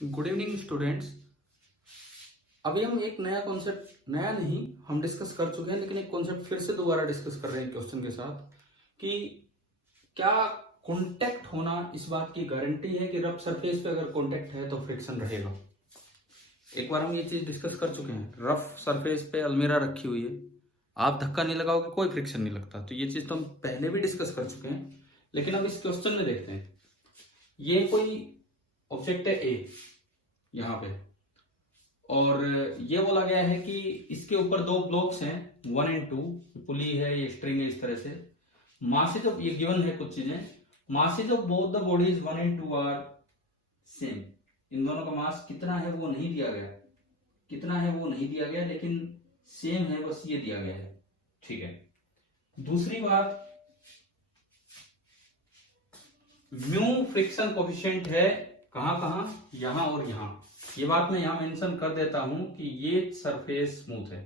Good evening students. अभी हम एक नया कॉन्सेप्ट, नया नहीं हम डिस्कस कर चुके हैं, लेकिन एक कॉन्सेप्ट फिर से दोबारा डिस्कस कर रहे हैं क्वेश्चन के साथ कि क्या कांटेक्ट होना इस बात की गारंटी है कि रफ सरफेस पे अगर कांटेक्ट है तो फ्रिक्शन रहेगा। एक बार हम ये चीज डिस्कस कर चुके हैं। रफ सरफेस पे अलमीरा रखी हुई है, आप धक्का नहीं लगाओगे कोई फ्रिक्शन नहीं लगता, तो ये चीज तो हम पहले भी डिस्कस कर चुके हैं। लेकिन अब इस क्वेश्चन में देखते हैं। ये कोई ऑब्जेक्ट है ए यहाँ पे, और ये बोला गया है कि इसके ऊपर दो ब्लॉक्स हैं 1 और 2, पुली है, ये स्ट्रिंग है, इस तरह से मासेज ऑफ, ये गिवन है कुछ चीजें, masses of both the bodies 1 और 2 आर सेम। इन दोनों का मास कितना है वो नहीं दिया गया, कितना है वो नहीं दिया गया, लेकिन सेम है, बस ये दिया गया है। ठीक है। दूसरी बात, म्यू फ्रिक्शन कोफिशिएंट है कहां कहां, यहां और यहां। ये बात मैं यहां मेंशन कर देता हूं कि ये सरफेस स्मूथ है,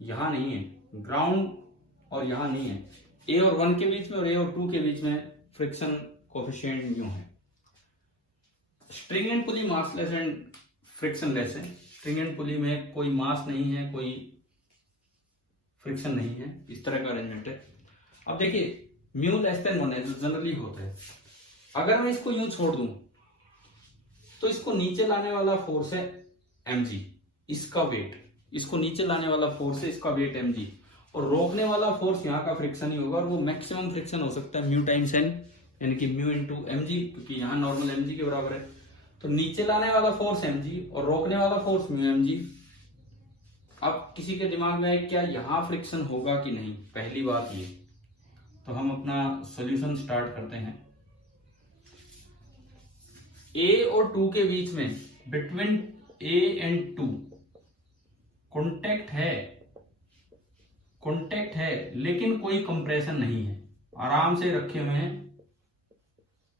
यहां नहीं है, ग्राउंड और यहां नहीं है। ए और 1 के बीच में और ए और 2 के बीच में फ्रिक्शन कोफिशिएंट म्यू है। String and pulley massless and frictionless है। स्ट्रिंग एंड पुली में कोई मास नहीं है, कोई फ्रिक्शन नहीं है, इस तरह का अरेंजमेंट है। अब देखिए, म्यू लेस देन 1 है जो जनरली होता है। अगर मैं इसको यूं छोड़ दूं तो इसको नीचे लाने वाला फोर्स है mg, इसका वेट, इसको नीचे लाने वाला फोर्स है, इसका वेट mg, और रोकने वाला फोर्स यहाँ का फ्रिक्शन ही होगा, और वो मैक्सिमम फ्रिक्शन हो सकता है म्यू टाइम्स n, यानी कि म्यू इंटू mg, क्योंकि यहाँ नॉर्मल mg के बराबर है। तो नीचे लाने वाला फोर्स mg और रोकने वाला फोर्स म्यू mg। अब किसी के दिमाग में है क्या यहाँ फ्रिक्शन होगा कि नहीं, पहली बात ये। तो हम अपना सॉल्यूशन स्टार्ट करते हैं। A और 2 के बीच में, बिटवीन A एंड 2 कॉन्टेक्ट है, लेकिन कोई कंप्रेशन नहीं है, आराम से रखे हुए हैं,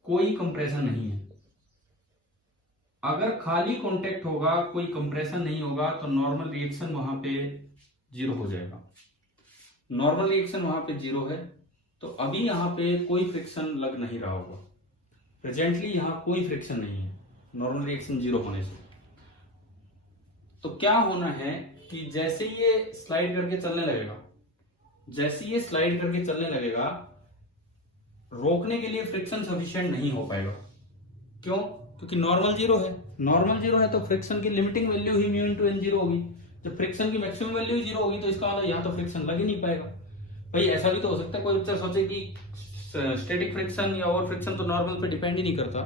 कोई कंप्रेशन नहीं है। अगर खाली कॉन्टेक्ट होगा, कोई कंप्रेशन नहीं होगा, तो नॉर्मल रिएक्शन वहां पे जीरो हो जाएगा। नॉर्मल रिएक्शन वहां पे जीरो है, तो अभी यहां पे कोई फ्रिक्शन लग नहीं रहा होगा। प्रेजेंटली यहां कोई फ्रिक्शन नहीं है, नॉर्मल रिएक्शन जीरो होने से। तो क्या होना है कि जैसे ये स्लाइड करके चलने लगेगा, जैसे ये स्लाइड करके चलने लगेगा, रोकने के लिए फ्रिक्शन सफिशिएंट नहीं हो पाएगा। क्यों? क्योंकि नॉर्मल जीरो है। नॉर्मल जीरो है तो फ्रिक्शन की लिमिटिंग वैल्यू ही म्यू इंटू एन जीरो होगी। जब फ्रिक्शन की मैक्सिमम वैल्यू ही जीरो होगी तो इसका मतलब यहाँ तो फ्रिक्शन लग ही नहीं पाएगा। भाई ऐसा भी तो हो सकता है, कोई बच्चा सोचे कि स्टैटिक फ्रिक्शन या ओवर फ्रिक्शन तो नॉर्मल पे डिपेंड ही नहीं करता,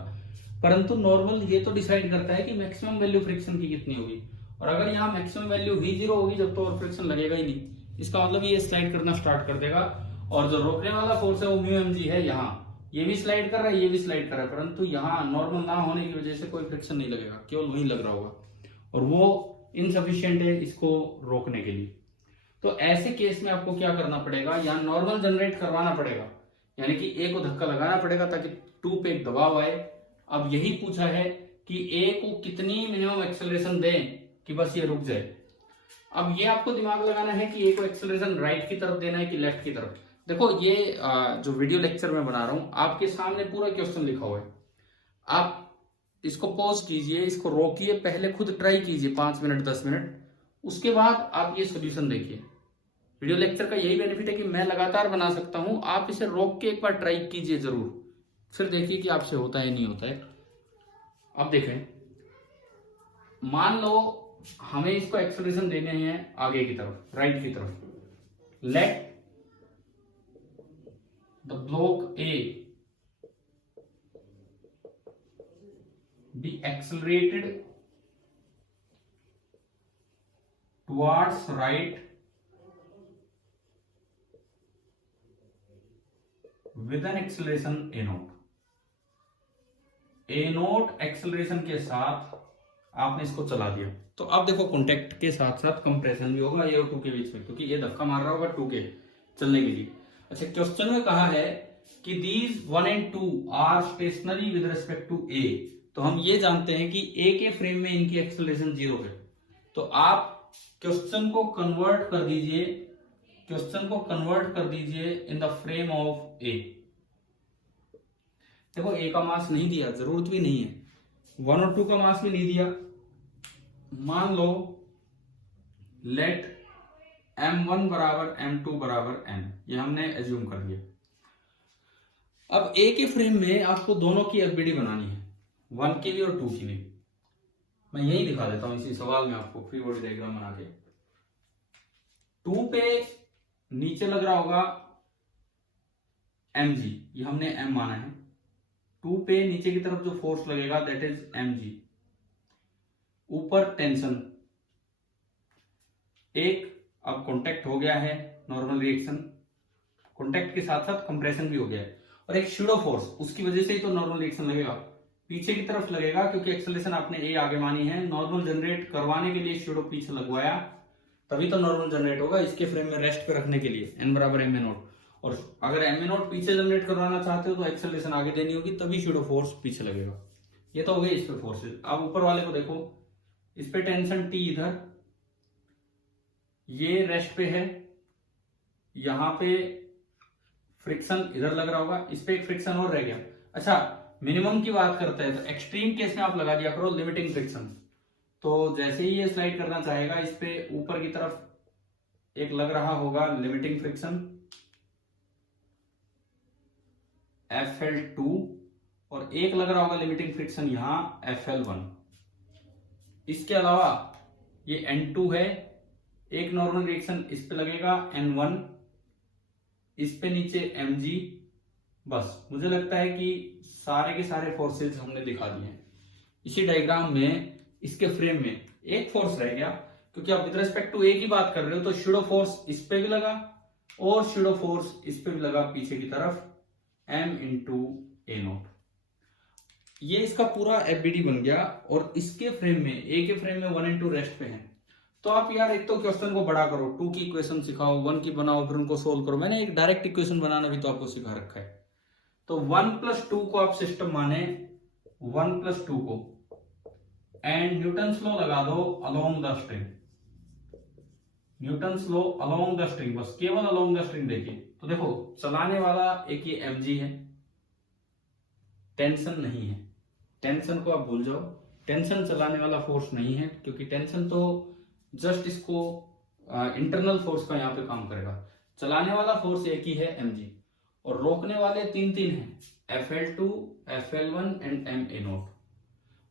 परंतु नॉर्मल ये तो डिसाइड करता है कि मैक्सिमम वैल्यू फ्रिक्शन की कितनी होगी, और अगर यहाँ मैक्सिमम वैल्यू ही जीरो होगी जब तो ओवर फ्रिक्शन लगेगा ही नहीं। इसका मतलब ये स्लाइड करना स्टार्ट कर देगा, और जो रोकने वाला फोर्स है वो म्यू एम जी है, यहाँ ये भी स्लाइड कर रहा है, ये भी स्लाइड कर रहा है, परंतु यहाँ नॉर्मल ना होने की वजह से कोई फ्रिक्शन नहीं लगेगा, केवल वही लग रहा होगा, और वो इनसफिशिएंट है इसको रोकने के लिए। तो ऐसे केस में आपको क्या करना पड़ेगा, यहाँ नॉर्मल जनरेट करवाना पड़ेगा, यानी कि ए को धक्का लगाना पड़ेगा ताकि 2 पे एक दबाव आए। अब यही पूछा है कि ए को कितनी मिनिमम एक्सेलरेशन दें कि बस ये रुक जाए। अब ये आपको दिमाग लगाना है कि ए को एक्सेलरेशन राइट की तरफ देना है कि लेफ्ट की तरफ। देखो ये जो वीडियो लेक्चर में बना रहा हूं, आपके सामने पूरा क्वेश्चन लिखा हुआ है। आप इसको पॉज कीजिए, इसको रोकिए, पहले खुद ट्राई कीजिए 5 मिनट 10 मिनट, उसके बाद आप ये सोल्यूशन देखिए। वीडियो लेक्चर का यही बेनिफिट है कि मैं लगातार बना सकता हूं, आप इसे रोक के एक बार ट्राई कीजिए जरूर, फिर देखिए कि आपसे होता है नहीं होता है। अब देखें, मान लो हमें इसको एक्सेलरेशन देने हैं आगे की तरफ, राइट की तरफ। Let the block A be accelerated towards right with an acceleration A naught. A naught एक्सेलरेशन के साथ आपने इसको चला दिया, तो अब देखो कॉन्टेक्ट के साथ साथ कंप्रेशन भी होगा ए और 2 के बीच में, क्योंकि ये धक्का मार रहा होगा 2 के चलने के लिए। अच्छा, क्वेश्चन में कहा है कि these 1 and 2 are stationary with respect to A. तो हम ये जानते हैं कि ए के फ्रेम में इनकी एक्सेलरेशन जीरो है। तो आप क्वेश्चन को कन्वर्ट कर दीजिए, क्वेश्चन को कन्वर्ट कर दीजिए इन द फ्रेम ऑफ ए। देखो ए का मास नहीं दिया, जरूरत भी नहीं है, 1 और 2 का मास भी नहीं दिया। मान लो लेट m1 बराबर m2 बराबर m, ये हमने एज्यूम कर लिया। अब ए के फ्रेम में आपको दोनों की एफबीडी बनानी है, 1 के लिए और 2 के लिए। मैं यही दिखा देता हूं इसी सवाल में आपको फ्री बॉडी डायग्राम बना के। 2 पे नीचे लग रहा होगा mg, ये हमने m माना है। 2 पे नीचे की तरफ जो फोर्स लगेगा दैट इज mg। ऊपर टेंशन, एक अब कॉन्टेक्ट हो गया है, नॉर्मल रिएक्शन, कॉन्टेक्ट के साथ साथ कंप्रेशन भी हो गया है, और एक शूडो फोर्स, उसकी वजह से ही तो नॉर्मल रिएक्शन लगेगा। पीछे की तरफ लगेगा क्योंकि एक्सेलरेशन आपने ए आगे मानी है, नॉर्मल जनरेट करवाने के लिए शूडो पीछे लगवाया, तभी तो नॉर्मल जनरेट होगा। इसके फ्रेम में रेस्ट पे रखने के लिए n बराबर एम ए नोट, और अगर एम ए नोट पीछे जनरेट करवाना चाहते हो तो एक्सेलरेशन आगे देनी होगी, तभी शूडो फोर्स पीछे लगेगा। ये तो हो गई इस पे फोर्सेज। अब ऊपर वाले को देखो, इस पे टेंशन टी इधर, ये रेस्ट पे है, यहां पे फ्रिक्शन इधर लग रहा होगा, इस पे एक फ्रिक्शन और रह गया। अच्छा, मिनिमम की बात करते हैं तो एक्सट्रीम केस में आप लगा दिया करो लिमिटिंग फ्रिक्शन। तो जैसे ही ये स्लाइड करना चाहेगा, इस पे ऊपर की तरफ एक लग रहा होगा लिमिटिंग फ्रिक्शन FL2, और एक लग रहा होगा लिमिटिंग फ्रिक्शन यहां FL1। इसके अलावा ये N2 है, एक नॉर्मल रिएक्शन इस पे लगेगा N1, इस पे नीचे mg। बस मुझे लगता है कि सारे के सारे फोर्सेज हमने दिखा दिए हैं इसी डायग्राम में। इसके फ्रेम में एक फोर्स रह गया, क्योंकि आप विद रिस्पेक्ट टू ए की बात कर रहे हो, तो शूडो फोर्स इस पे भी लगा और शूडो फोर्स इस पे भी लगा पीछे की तरफ, m इंटू ए नोट। ये इसका पूरा एफबीडी बन गया, और इसके फ्रेम में, ए के फ्रेम में 1 और 2 रेस्ट पे हैं। तो आप यार एक तो क्वेश्चन को बड़ा करो, 2 की इक्वेशन सिखाओ, 1 की बनाओ, फिर उनको सोल्व करो। मैंने एक डायरेक्ट इक्वेशन बनाना भी तो आपको सिखा रखा है। तो 1+2 को आप सिस्टम माने, 1+2 को, एंड न्यूटन्स लॉ लगा दो along the string, Newton's law along the string, बस केवल अलोंग द स्ट्रिंग देखिए। तो देखो चलाने वाला एक ये mg है, टेंशन नहीं है, टेंशन को आप भूल जाओ, टेंशन चलाने वाला फोर्स नहीं है, क्योंकि टेंशन तो जस्ट इसको इंटरनल फोर्स का यहाँ पे काम करेगा। चलाने वाला फोर्स एक ही है mg, और रोकने वाले 3 हैं, FL2, FL1 and ma naught,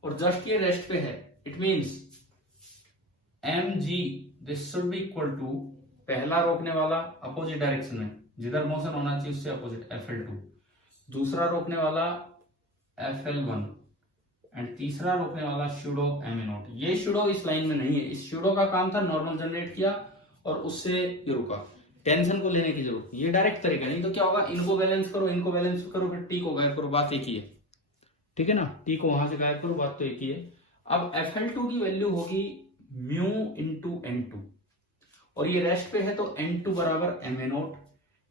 और जस्ट ये रेस्ट पे है। It means mg this should be equal to, पहला रोकने वाला अपोजिट डायरेक्शन में, जिधर मोशन होना चाहिए उससे अपोजिट FL2, दूसरा रोकने वाला FL1, एंड तीसरा रोकने वाला शूडो ma नोट। ये शूडो इस लाइन में नहीं है, इस शूडो का काम था नॉर्मल जनरेट किया और उससे ये रुका, टेंशन को लेने की जरूरत। ये डायरेक्ट तरीका नहीं, तो क्या होगा, इनको बैलेंस करो, इनको बैलेंस करो, फिर टी को गायब करो, बात एक ही है, ठीक है ना। टी को वहां से गायब करो, बात तो एक ही है। अब FL2 की वैल्यू होगी म्यू इंटू N2, और ये रेस्ट पे है तो N2 बराबर ma नोट।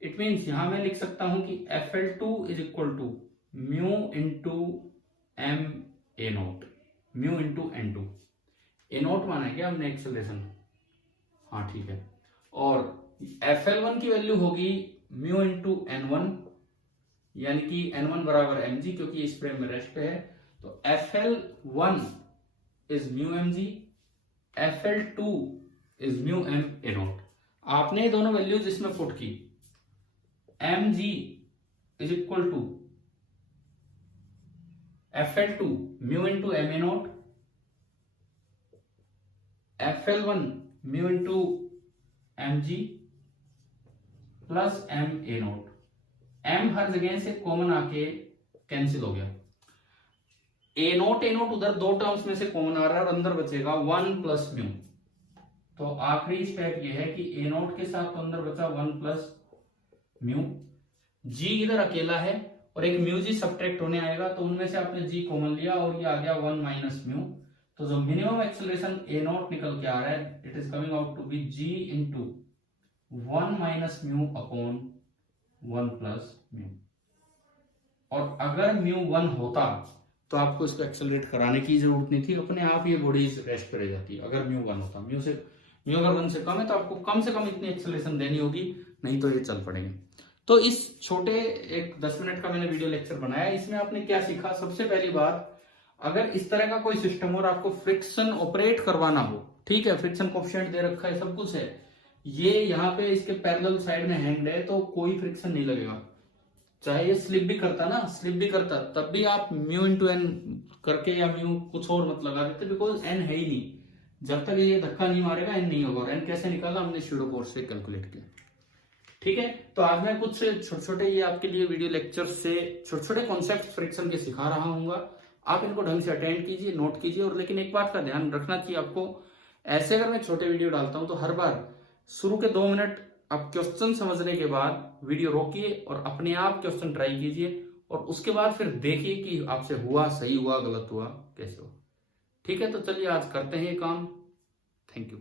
इट मीन्स यहां मैं लिख सकता हूं कि FL2 is equal to mu into ma naught, mu into N2। A naught माना है क्या हमने एक्सेलरेशन, हाँ ठीक है। और FL1 की वैल्यू होगी म्यू इंटू N1, यानी कि N1 बराबर mg, क्योंकि इस फ्रेम में रेस्ट पे है। तो FL1 is mu mg, FL2 is mu ma naught. आपने ये दोनों वैल्यूज इसमें पुट की, mg is equal to FL2 mu into ma naught, FL1 mu into mg plus ma naught. m हर जगह से कॉमन आके कैंसिल हो गया, a नोट उधर दो टर्म्स में से कॉमन आ रहा है, और अंदर बचेगा 1 प्लस म्यू। तो आखिरी स्टेप ये है कि a नोट के साथ तो अंदर बचा 1 प्लस म्यू, g इधर अकेला है और एक म्यू जी सब्ट्रैक्ट होने आएगा, तो उनमें से आपने g कॉमन लिया और ये आ गया 1 माइनस म्यू। तो जो मिनिमम एक्सेलरेशन a नोट निकल के आ रहा है, it is coming out to be g into 1 minus mu upon 1 plus mu. और अगर म्यू 1 होता तो आपको इसको एक्सेलरेट कराने की जरूरत नहीं थी, अपने आप ये बॉडी रेस्ट पे रह जाती। अगर म्यू 1 होता, म्यू अगर 1 से कम है तो आपको कम से कम इतनी एक्सेलरेशन देनी होगी, नहीं तो ये चल पड़ेंगे। तो इस छोटे एक 10 मिनट का मैंने वीडियो लेक्चर बनाया, इसमें आपने क्या सीखा। सबसे पहली बात, अगर इस तरह का कोई सिस्टम और आपको फ्रिक्शन ऑपरेट करवाना हो, ठीक है, फ्रिक्शन कोएफिशिएंट दे रखा है, सब कुछ है, ये यहाँ पे इसके पैरेलल साइड में हैंग्ड है, तो कोई फ्रिक्शन नहीं लगेगा। चाहे ये स्लिप भी करता ना, स्लिप भी करता, तब भी आप म्यू इंटू एन करके या म्यू कुछ और मत लगा देते, बिकॉज एन है ही नहीं। जब तक ये धक्का नहीं मारेगा एन नहीं होगा। और एन कैसे निकाला हमने स्यूडो फोर्स से कैलकुलेट किया। ठीक है, तो आज मैं कुछ छोटे छोटे ये आपके लिए वीडियो लेक्चर से छोटे छोटे कॉन्सेप्ट फ्रिक्शन के सिखा रहा हूँ। आप इनको ढंग से अटेंड कीजिए, नोट कीजिए। और लेकिन एक बात का ध्यान रखना कि आपको ऐसे अगर मैं छोटे वीडियो डालता हूं तो हर बार शुरू के 2 मिनट आप क्वेश्चन समझने के बाद वीडियो रोकिए और अपने आप क्वेश्चन ट्राई कीजिए, और उसके बाद फिर देखिए कि आपसे हुआ, सही हुआ, गलत हुआ, कैसे हुआ। ठीक है, तो चलिए आज करते हैं ये काम। Thank you.